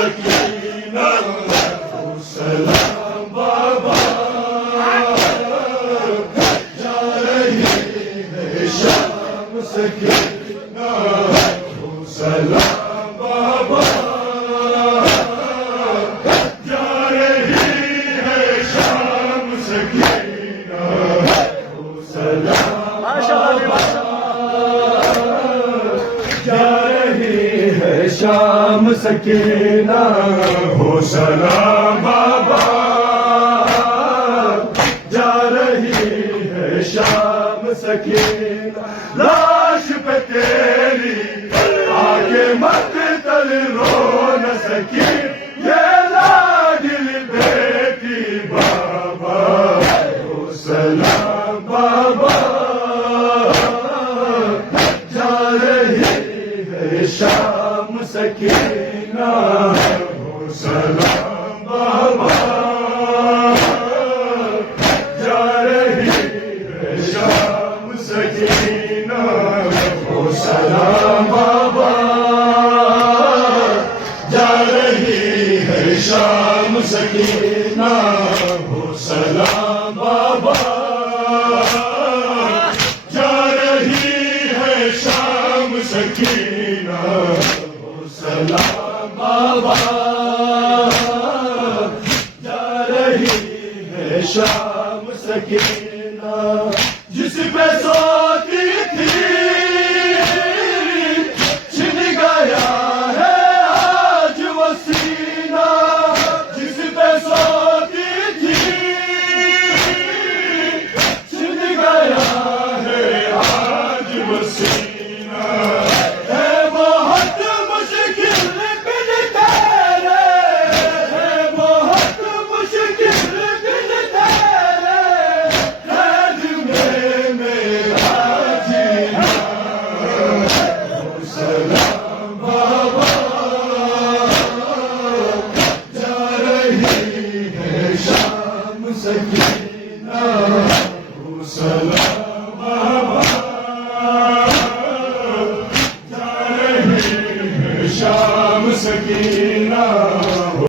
سکینہ ہو سلام بابا جا رہی ہے شام سکینہ ہو سلام بابا جا رہی ہے شام سکینہ ہو سلام جا رہی ہے شام سکینہ ہو سلام بابا جا رہی ہے شام سکینہ لاش پہ تیری آگے مقتل رو نہ سکی یہ لاڈلی بیٹی بابا ہو سلام بابا جا رہی ہے شام سکینہ ہو سلام بابا جا رہی ہے شام سکینہ ہو سلام بابا جا رہی ہے شام سکینہ ہو سلام بابا جا رہی ہے شام سکینہ ہو سلام بابا جا رہی ہے شام سکینہ جس پہ سوتی تھی چھن گیا ہے آج وہ سینہ جس پہ سوتی تھی چھن گیا ہے آج وہ سینہ ہے بہت مشکل بن تیرے ہے بہت مشکل بن تیرے قید میں میرا جینا ہو سلام بابا جا رہی ہے شام سکینہ